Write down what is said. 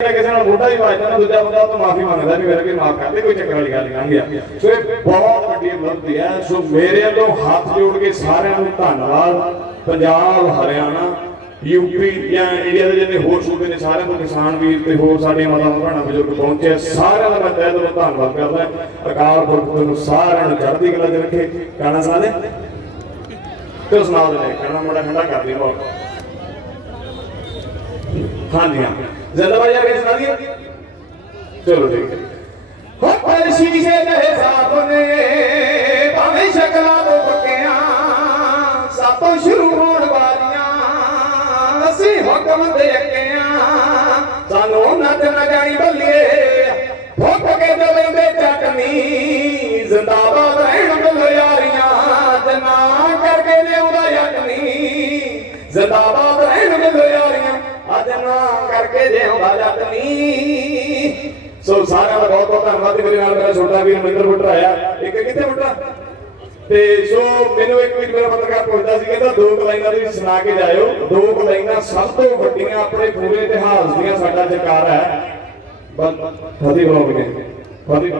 ਕਿਸੇ ਨਾਲ ਮੋਢਾ ਹੀ ਵੱਜਦਾ ਨਾ ਦੂਜਾ ਬੰਦਾ ਤੋਂ ਮਾਫੀ ਮੰਗਦਾ ਵੀ ਮੇਰੇ ਵੀ ਮਾਫ ਕਰ ਦੇ, ਕੋਈ ਚੱਕਰ ਵਾਲੀ ਗੱਲ ਨਹੀਂ ਆ। ਸੋ ਇਹ ਬਹੁਤ ਵੱਡੀ ਉਪਲਬਧੀ ਹੈ। ਸੋ ਮੇਰੇ ਵੱਲੋਂ ਹੱਥ ਜੋੜ ਕੇ ਸਾਰਿਆਂ ਨੂੰ ਧੰਨਵਾਦ। ਪੰਜਾਬ, ਹਰਿਆਣਾ ਯੂਪੀ ਜਾਂ ਇੰਡੀਆ ਦੇ ਜਿੰਨੇ ਹੋਰ ਸੂਬੇ ਨੇ, ਸਾਰਿਆਂ ਨੂੰ ਕਿਸਾਨ ਵੀਰ ਤੇ ਹੋਰ ਸਾਡੇ ਮਾਤਾਵਾਂ ਭੈਣਾਂ ਬਜ਼ੁਰਗ ਪਹੁੰਚੇ ਸਾਰਿਆਂ ਦਾ ਮੈਂ ਤਹਿ ਦਿਲੋਂ ਧੰਨਵਾਦ ਕਰਦਾ। ਅਕਾਲ ਪੁਰਖ ਤੁਹਾਨੂੰ ਸਾਰਿਆਂ ਨੂੰ ਚੜ੍ਹਦੀ ਕਲਾ 'ਚ ਰੱਖੇ। ਗਾਣਾ ਸੁਣਾ ਦੇ। ਤੇ ਸੁਣਾ ਦੇ, ਗਾਣਾ ਮੁੰਡਾ ਠੰਡਾ ਕਰ ਦੇ ਬਹੁਤ हाँ जी हाँ जल्दबाजी आगे सुना दिए चलो ठीक है। शीशे जहे साप ने भावे शक्ला तो पटिया सप शुरू होने वालियाँ, असी हुक्म दे अगिया सानू नच न जानी बलिए फुक के जवे में चटनी। जिंदाबाद रहन बलो यारियाँ जना करके ले उदा यटनी जिंदाबाद ਅੱਜ ਕਰਕੇ ਜਿਉਂਦਾ ਜੱਟ ਸੋ ਸਾਰਿਆਂ ਦਾ ਬਹੁਤ ਬਹੁਤ ਧੰਨਵਾਦ ਮੇਰੇ ਨਾਲ ਮੇਰਾ ਛੋਟਾ ਵੀਰ ਮਨਿੰਦਰ ਬੁੱਟਰ ਆਇਆ। ਇੱਕ ਕਿੱਥੇ ਬੁੱਟਰ ਤੇ ਸੋ ਮੈਨੂੰ ਇੱਕ ਵੀਰ ਮੇਰਾ ਪੱਤਰਕਾਰ ਪੁੱਛਦਾ ਸੀ, ਕਹਿੰਦਾ ਦੋ ਕੁ ਦੇ ਵਿੱਚ ਸੁਣਾ ਕੇ ਜਾਇਓ। ਦੋ ਕਲਾਈਨਾਂ ਸਭ ਤੋਂ ਵੱਡੀਆਂ ਆਪਣੇ ਪੂਰੇ ਇਤਿਹਾਸ ਦੀਆਂ ਸਾਡਾ ਜਕਾਰ ਹੈ। ਫਤਿਹ ਬੁਲਾਉਂਦੇ ਫਤਿਹ